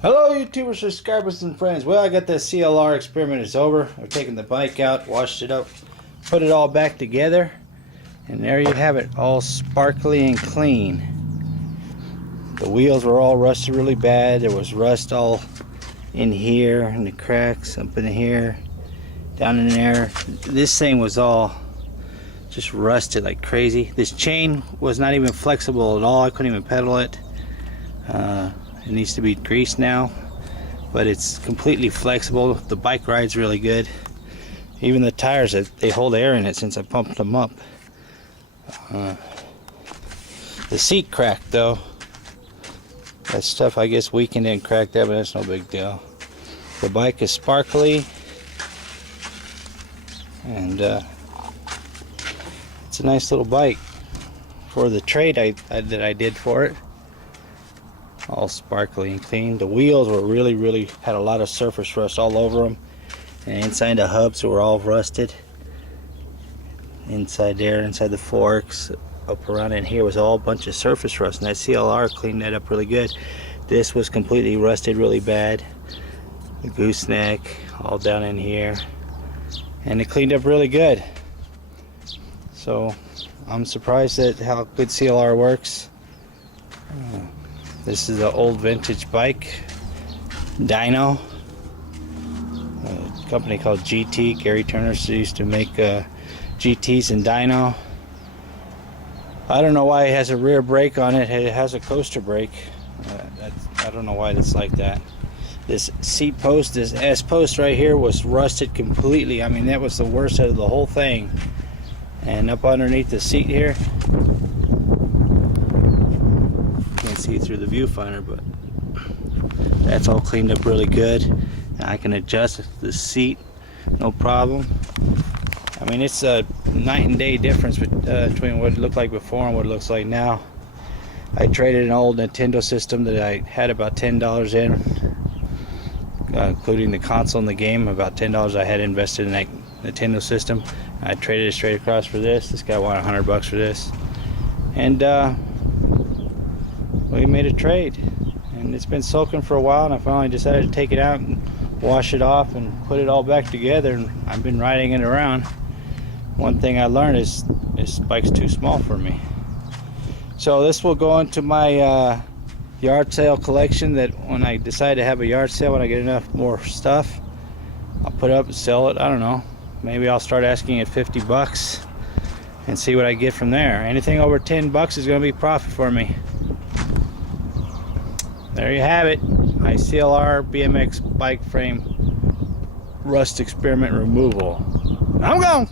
Hello YouTubers, subscribers, and friends. Well, I got the CLR experiment is over. I've taken the bike out, washed it up, put it all back together, and there you have it, all sparkly and clean. The wheels were all rusted really bad. There was rust all in here, and the cracks up in here, down in there. This thing was all just rusted like crazy. This chain was not even flexible at all. I couldn't even pedal it. It needs to be greased now, but it's completely flexible. The bike rides really good. Even the tires, they hold air in it since I pumped them up. The seat cracked though. That stuff I guess weakened and cracked that, but that's no big deal. The bike is sparkly, and it's a nice little bike for the trade that I did for it. All sparkly and clean. The wheels were really had a lot of surface rust all over them, and inside the hubs were all rusted. Inside there, inside the forks, up around in here was all a bunch of surface rust, and that CLR cleaned that up really good. This was completely rusted really bad. The gooseneck all down in here, and it cleaned up really good. So I'm surprised at how good CLR works. This is an old vintage bike, dyno. A company called GT. Gary Turner used to make GTs and dyno. I don't know why it has a rear brake on it. It has a coaster brake. I don't know why it's like that. This seat post, this S post right here, was rusted completely. I mean, that was the worst out of the whole thing. And up underneath the seat here, see through the viewfinder, but that's all cleaned up really good. And I can adjust the seat no problem. I mean, it's a night and day difference between what it looked like before and what it looks like now. I traded an old Nintendo system that I had about $10 in, including the console and the game. About $10 I had invested in that Nintendo system. I traded it straight across for this. This guy wanted $100 for this, and we made a trade, and it's been soaking for a while, and I finally decided to take it out and wash it off and put it all back together, and I've been riding it around. One thing I learned is this bike's too small for me. So this will go into my yard sale collection, that when I decide to have a yard sale, when I get enough more stuff, I'll put it up and sell it. I don't know, maybe I'll start asking it 50 bucks and see what I get from there. Anything over 10 bucks is going to be profit for me. There you have it, my CLR BMX bike frame rust experiment removal. I'm gone.